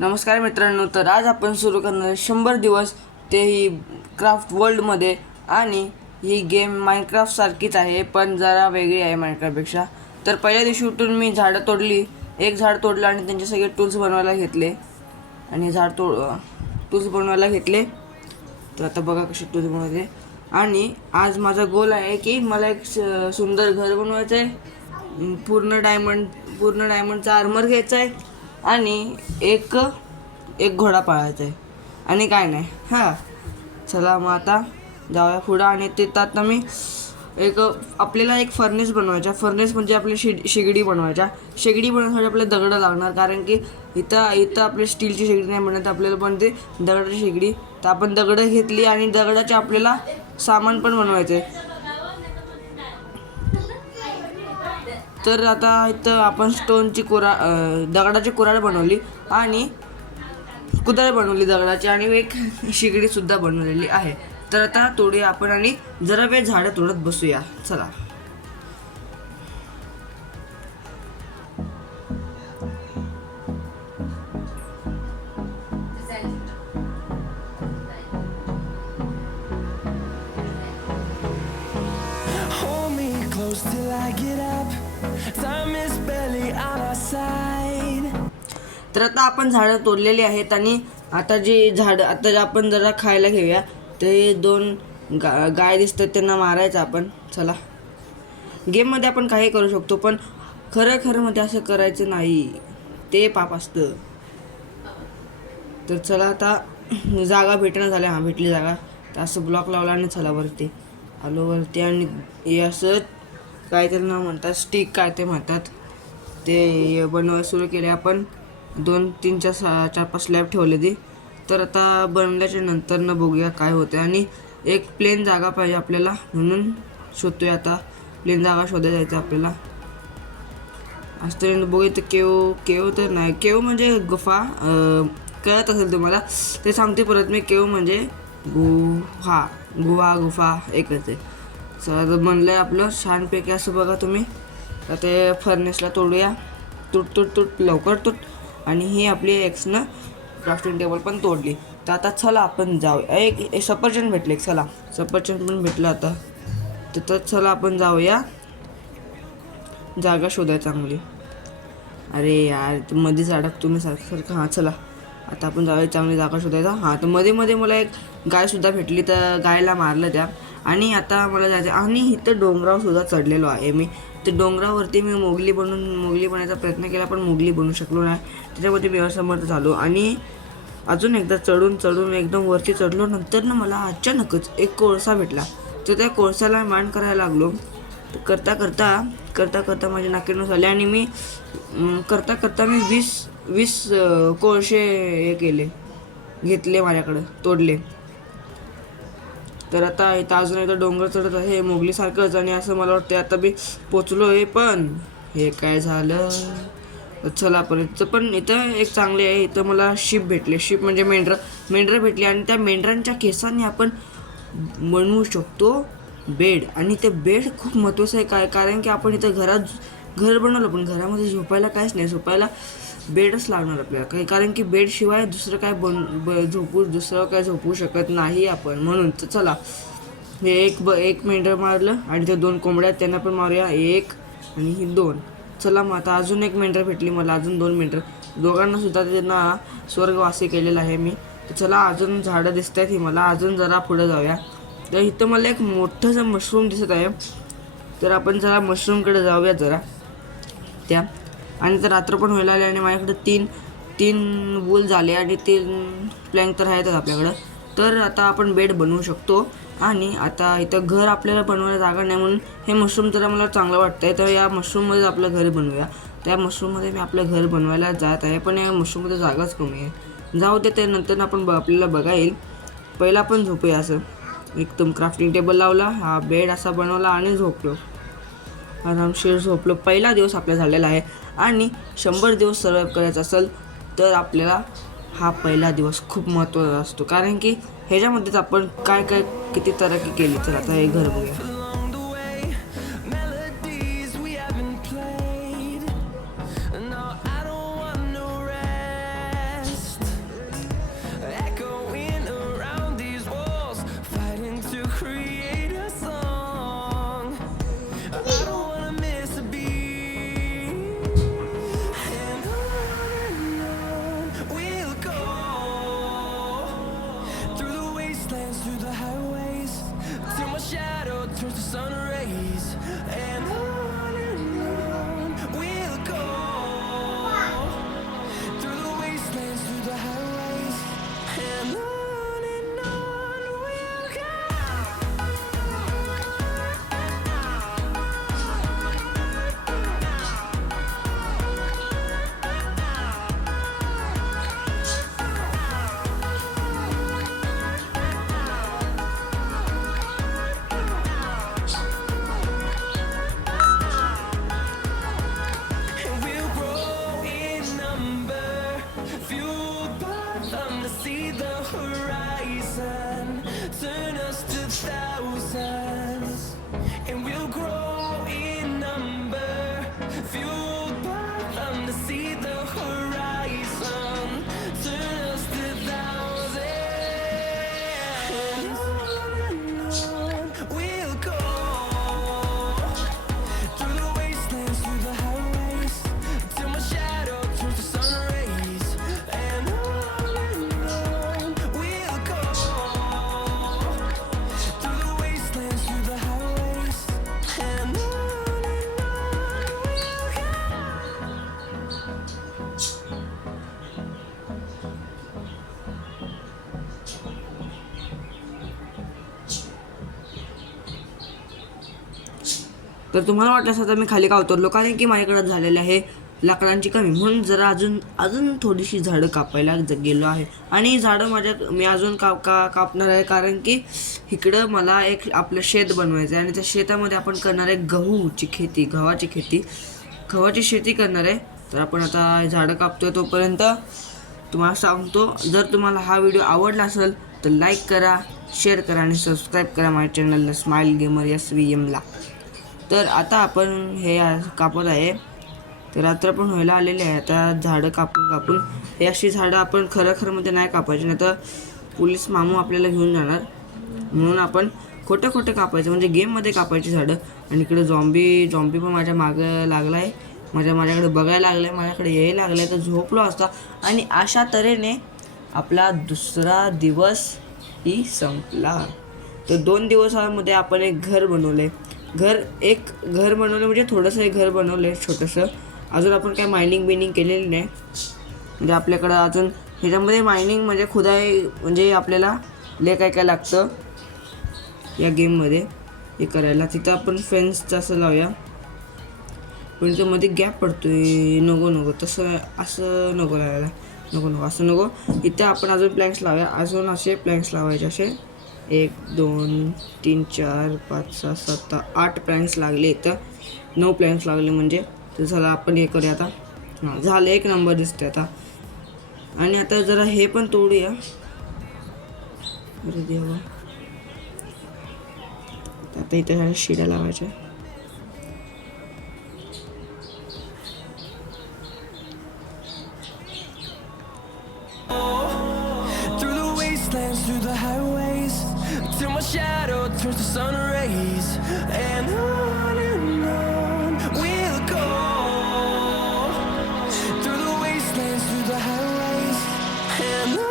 नमस्कार मित्रांनो, तर आज आपण सुरू करणार आहे 100 दिवस तेही क्राफ्ट वर्ल्डमध्ये. आणि ही गेम मायनक्राफ्ट सारखीच आहे पण जरा वेगळी आहे मायनक्राफ्टपेक्षा. तर पहिल्या दिवशी उठून मी झाडं तोडली, एक झाड तोडलं आणि त्यांचे सगळे टूल्स बनवायला घेतले आणि टूल्स बनवायला घेतले. तर आता बघा कसे टूल्स बनवायचे. आणि आज माझा गोल आहे की मला एक सुंदर घर बनवायचं आहे, पूर्ण डायमंडचा आर्मर घ्यायचा आहे आणि एक घोडा पाळायचा आहे आणि काय नाही. हां, चला मग आता जाऊया पुढं. आणि तिथं आता मी आपल्याला एक फर्नेस बनवायचा. फर्नेस म्हणजे आपली शेगडी बनवायच्या. शेगडी बनवण्यासाठी आपल्याला दगडं लागणार, कारण की इथं आपली स्टीलची शेगडी नाही बनत, आपल्याला पण ते दगडाची शेगडी. तर आपण दगडं घेतली आणि दगडाचे आपल्याला सामान पण बनवायचं आहे. तर आता इथं आपण दगडाची कुऱ्हाड बनवली आणि कुदाळ बनवली दगडाची आणि एक शिगडी सुद्धा बनवलेली आहे. तर आता तोडूया आपण आणि जरा वेळ झाडं तोडत बसूया. चला. Hold me close till I get up. Time is barely on our side. तर आता आपण झाडं तोडलेली आहेत आणि आता आपण जरा खायला घेऊया. ते दोन गाय दिसतात, त्यांना मारायचं आपण. चला. गेममध्ये आपण काही करू शकतो पण खरं मध्ये असं करायचं नाही, ते पाप असतं. तर चला, आता जागा भेटणं झाल्या. हां, भेटली जागा. तर असं ब्लॉक लावला आणि चला वरती आलो वरती. आणि हे असं काय त्याला नाव म्हणतात, स्टिक काय ते म्हणतात, ते बनवायला सुरू केले आपण. 2 3 4 5 स्लॅब ठेवले ते. तर आता बनल्याच्या नंतर न बघूया काय होतं. आणि एक प्लेन जागा पाहिजे आपल्याला, म्हणून शोधतोय आता. प्लेन जागा शोधायला जायचं आपल्याला. असं बघू. तर केव तर नाही, केव म्हणजे गुफा. कळत असेल तुम्हाला ते सांगते परत मी. केव म्हणजे गुफा एकच आहे. तर बनलं आहे आपलं छानपैकी असं बघा तुम्ही. तर ते फर्नेसला तोडूया. तुट लवकर तुट. आणि ही आपली एक्सनं क्राफ्टिंग टेबल पण तोडली. तर आता चला आपण जाऊया. एक सफरचंद भेटले. चला, सफरचंद पण भेटलं आता. तर चला आपण जाऊया जागा शोधाय चांगली. अरे यार, मध्येच अडक तुम्ही सारखं. हां, चला आता आपण जाऊया चांगली जागा शोधायचा. हां, तर मध्ये मला एक गायसुद्धा भेटली, तर गायला मारलं त्या. आणि आता मला जायचं. आणि इथं डोंगरावरसुद्धा चढलेलो आहे मी. तर डोंगरावरती मी मोगली बनायचा प्रयत्न केला पण मोगली बनवू शकलो नाही. त्याच्यामध्ये मी असमर्थ झालो आणि अजून एकदा चढून एकदम वरती चढलो. नंतर ना मला अचानकच एक कोळसा भेटला. तर त्या कोळसाला मान करायला लागलो. करता करता माझे नाकेनू झाले आणि मी करता मी 20 कोळसे घेतले माझ्याकडं, तोडले. तर आता इथं अजून एकदा डोंगर चढत आहे मोगलीसारखंच. आणि असं मला वाटतं आता मी पोचलो आहे, पण हे काय झालं. चला परत. पण इथं एक चांगले आहे, इथं मला शीप भेटले. शीप म्हणजे मेंढरं भेटली. आणि त्या मेंढरांच्या केसांनी आपण बनवू शकतो बेड. आणि ते बेड खूप महत्त्वाचं आहे कारण की आपण इथं घर बनवलं पण घरामध्ये झोपायला काहीच नाही. झोपायला बेडच लागणार आपल्याला, कारण की बेडशिवाय दुसरं काय झोपू शकत नाही आपण. म्हणून तर चला, हे एक मेंढर मारलं आणि ते 2 कोंबड्या त्यांना पण मारूया. 1 आणि ही 2. चला मग आता अजून एक मेंढर भेटली मला, अजून 2 मेंढर. दोघांना सुद्धा त्यांना स्वर्गवासी केलेलं आहे मी. तर चला, अजून झाडं दिसत आहेत ही मला. अजून जरा पुढं जाऊया. तर इथं मला एक मोठंसं मशरूम दिसत आहे. तर आपण जरा मशरूमकडे जाऊया जरा त्या. आणि तर रात्र पण व्हायला आली आणि माझ्याकडे 3 वूल झाले आणि 3 प्लँक तर आहेतच आपल्याकडं. तर आता आपण बेड बनवू शकतो. आणि आता इथं घर आपल्याला बनवायला जागा नाही, म्हणून हे मशरूम जरा मला चांगलं वाटतं आहे. तर या मशरूममध्ये आपलं घर बनवूया. त्या मशरूममध्ये मी आपलं घर बनवायला जात आहे, पण या मशरूममध्ये जागाच कमी आहे. जाऊ दे, त्यानंतर आपल्याला बघा येईल. पहिला आपण झोपूया. असं एकदम क्राफ्टिंग टेबल लावला, हा बेड असा बनवला आणि झोपलो. आरामशीर झोपलो. पहिला दिवस आपला झालेला आहे. आणि 100 दिवस सर्वाइव्ह करायचा असेल तर आपल्याला हा पहिला दिवस खूप महत्त्वाचा असतो, कारण की ह्याच्यामध्येच आपण काय किती तरक्की केली. तर आता हे घर बघूया. see the horizon. Turn us to thousands, and we'll grow in number. Fueled by them to see the horizon. Turn us to thousands, and on we'll go. Through the wastelands, through the highways, till my shadow turns to sun rays. And on we'll go. Through the wastelands, through the highways, and on we'll go. तर तुम्हाला वाटलं असं तर मी खाली का उतरलो, कारण की माझ्याकडे झालेलं आहे लाकडांची कमी, म्हणून जरा अजून थोडीशी झाडं कापायला गेलो आहे. आणि झाडं मी अजून कापणार आहे, कारण की इकडं मला एक आपलं शेत बनवायचं आहे आणि त्या शेतामध्ये आपण करणार आहे गव्हाची शेती करणार आहे. तर आपण आता झाडं कापतोय, तोपर्यंत तुम्हाला सांगतो, जर तुम्हाला हा व्हिडिओ आवडला असेल तर लाईक करा, शेअर करा आणि सबस्क्राईब करा माझ्या चॅनलला स्माइल गेमर SVMला. तर आता आपण हे कापत आहे, तर रात्र पण व्हायला आलेली आहे. आता झाडं कापून हे अशी झाडं आपण खरं नाही कापायची, नाही तर पोलीस मामू आपल्याला घेऊन जाणार. म्हणून आपण खोटं कापायचं, म्हणजे गेममध्ये कापायची झाडं. आणि इकडे झॉम्बी पण माझ्या मागं लागला आहे, माझ्याकडे बघायला लागलं आहे, माझ्याकडे यायला लागलं आहे. तर झोपलो असता. आणि अशा तऱ्हेने आपला दुसरा दिवस ही संपला. तर 2 दिवसामध्ये आपण एक घर बनवले. घर बनवलं म्हणजे थोडंसं एक घर बनवलं आहे छोटंसं. अजून आपण काय मायनिंग केलेली नाही, म्हणजे आपल्याकडं अजून ह्याच्यामध्ये मायनिंग म्हणजे खुदाई म्हणजे आपल्याला काय लागतं या गेममध्ये हे करायला. तिथं आपण फेन्सचं असं लावूया, पण त्यामध्ये गॅप पडतोय. नको तसं असं नको लावायला, नको असं नको. इथं आपण अजून प्लॅन्क्स लावूया, अजून असे प्लॅन्क्स लावायचे. असे 1 2 3 4 5 6 7 8 प्लॅन्क्स लागले. इथं 9 प्लॅन्क्स लागले म्हणजे. तर चला आपण हे करूया आता. हां, झालं, 1 नंबर दिसतोय आता. आणि आता जरा हे पण तोडूया. अरे देवा, आता इथं ह्या शिड्या लावायच्या. Through the wastelands, through the highways, till my shadow turns to sun rays. And on we'll go. Through the wastelands, through the highways, and on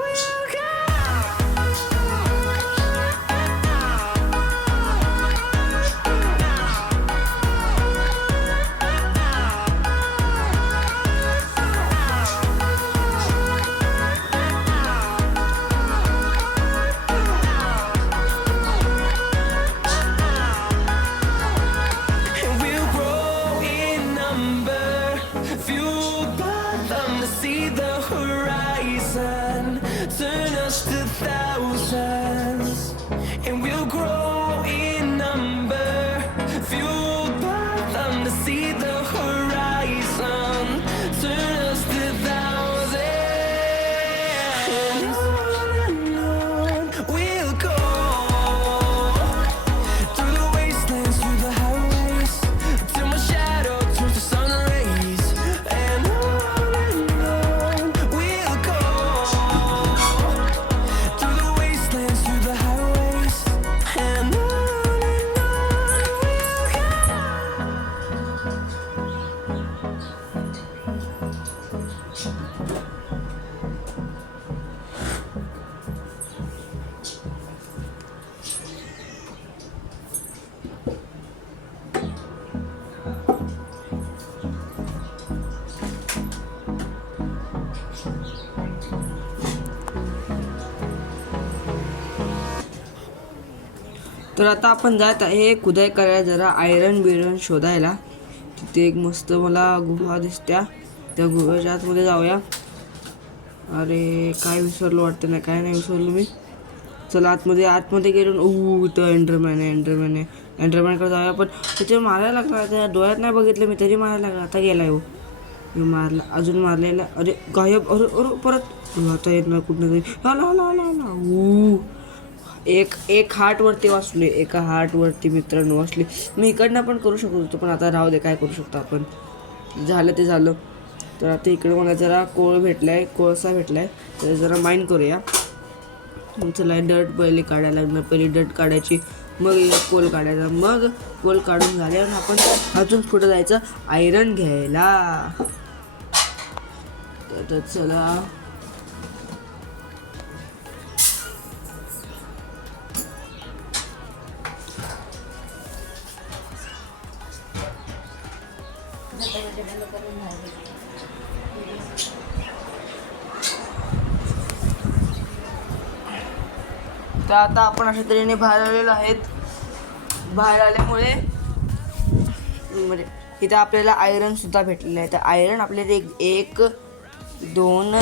we'll go. And we'll grow in number, fueled by them to see the horizon. Turn us to thousands, and we'll grow in number, fueled by them to see the horizon. Turn us to thousands, and on we'll go. Through the wastelands, through the highways, till my shadow turns to sun rays. And on we'll go. Through the wastelands, through the highways, and on we'll go. तर आता आपण जात आहे खुदाई करायला, जरा iron शोधायला. तिथे एक मस्त मला गुहा दिसत्या, त्या गुहेच्या आतमध्ये जाऊया. अरे काय विसरलो वाटतं, नाही काय नाही विसरलो मी. चला आतमध्ये गेलो. इथं एंडरमॅनकडे जाऊया. पण तिथे मारायला लागला, त्या डोळ्यात नाही बघितलं मी तरी मारायला लागला. आता गेलाय हो. हे मारला, अजून मारलेला. अरे गायब. अरे अरे परत आता येणार कुठनं तरी. आला आला आला आला. एक हार्टवरती वाचले, एका हार्टवरती मित्रांनो वाचले. मी इकडनं पण करू शकत होतो, पण आता राहू दे, काय करू शकतो आपण. झालं ते झालं. तर आता इकडे मला जरा कोळसा भेटलाय, तर जरा माइंड करूया. चला डट पहिले काढायला लागणार. पहिली डट काढायची, मग कोल काढायचा, मग कोल काढून झाल्यावर आपण अजून पुढे जायचं आयरन घ्यायला. तर चला तर आता आपण अशा तऱ्हेने बाहेर आलेलो आहेत. बाहेर आल्यामुळे म्हणजे इथं आपल्याला आयरन सुद्धा भेटलेलं आहे. तर आयरन आपल्याला 1 2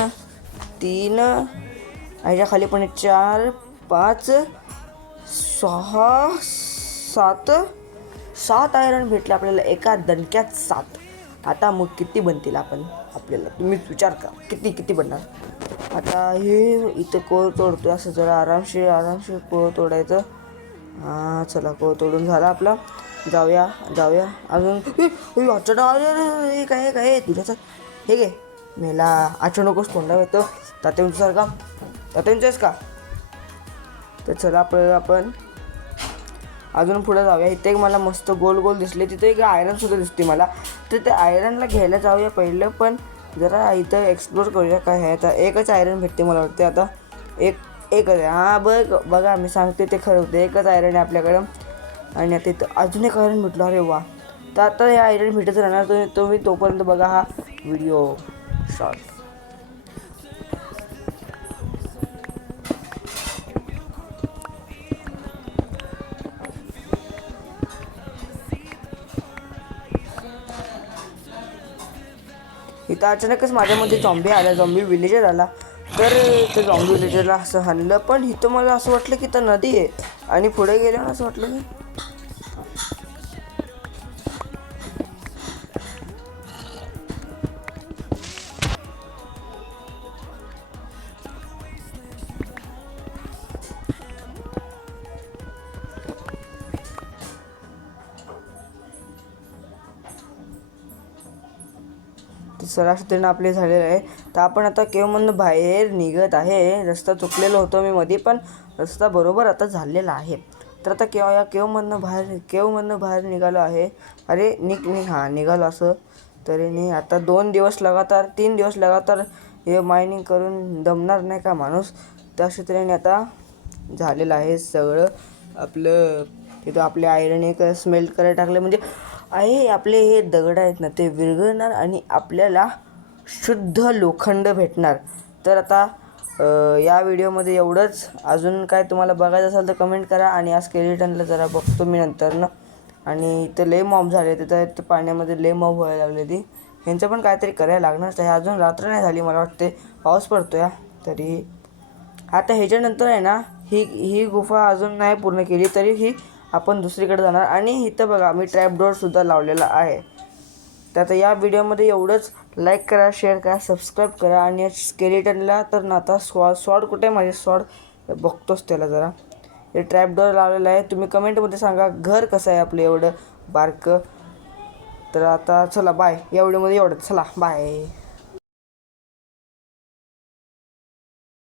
3 ह्याच्या खाली पण 4 5 6 7 आयरन भेटले आपल्याला एका दणक्यात 7. आता मग किती बनतील आपल्याला तुम्हीच विचार करा, किती बनणार. आता हे इथं कोळ तोडतोय, असं जरा आरामशीर कोळ तोडायचं. हां चला, कोळ तोडून झाला आपला. जाऊया अजून. अचानक अरे काय तुझ्याचं हे घे मेला. अचानकच तोंडावर येतं. तात्यांचंच का. तर चला आपण अजून पुढे जाऊया. इथे एक मला मस्त गोल दिसले, तिथे एक आयरनसुद्धा दिसते मला. तर ते आयरनला घ्यायला जाऊया पहिलं, पण जरा इथं एक्सप्लोर करूया काय आहे. आता एकच आयरन भेटते मला वाटते. आता एकच आहे. हां बघा मी सांगते ते खरं होतं, एकच आयरन आहे आपल्याकडं. आणि आता इथं अजून एक आयरन भेटलं. अरे वा. तर आता हे आयरन भेटत राहणार. तुम्ही तोपर्यंत बघा हा व्हिडिओ शॉर्ट. इथं अचानकच माझ्यामध्ये झॉम्बी विलेजर आला. तर त्या झॉम्बी विलेजरला असं हाणलं, पण इथं मला असं वाटलं की तर नदी आहे. आणि पुढे गेल्यावर असं वाटलं की सरासरीनं आपले झालेलं आहे. तर आपण आता केवमधनं बाहेर निघत आहे. रस्ता चुकलेलो होतो मी मध्ये, पण रस्ता बरोबर आता झालेला आहे. तर आता केवमधनं बाहेर निघालो आहे. अरे निघालो असं तरी आता 3 दिवस लगातार हे मायनिंग करून दमणार नाही का माणूस. तर अशा तऱ्हेने आता झालेलं आहे सगळं आपलं. तिथं आपले आयरन एक स्मेल्ट करायला टाकले, म्हणजे आपले हे दगड आहेत ना ते विरघळणार आणि आपल्याला शुद्ध लोखंड भेटणार. तर आता या व्हिडिओमध्ये एवढंच. अजून काय तुम्हाला बघायचं असेल तर कमेंट करा. आणि या स्केलेटनला जरा बघतो मी नंतरनं. आणि इथं लय मॉब झाले, तिथं पाण्यामध्ये लय मॉब व्हायला लागले. ती ह्यांचं पण काहीतरी करायला लागणारच आहे. अजून रात्र नाही झाली, मला वाटते पाऊस पडतोय तरी. आता ह्याच्यानंतर आहे ना ही गुफा अजून नाही पूर्ण केली, तरी ही आपण दुसरीकडे जाणार. आणि इथं बघा मी ट्रॅपडोअरसुद्धा लावलेला आहे. तर आता या व्हिडिओमध्ये एवढंच. लाईक करा, शेअर करा, सबस्क्राईब करा. आणि स्केलेटनला तर ना आता स्वॉर्ड कुठे आहे माझे स्वॉर्ड बघतोच त्याला जरा. हे ट्रॅपडोअर लावलेलं आहे. तुम्ही कमेंटमध्ये सांगा घर कसं आहे आपलं एवढं बारकं. तर आता चला बाय. या व्हिडिओमध्ये एवढंच. चला बाय.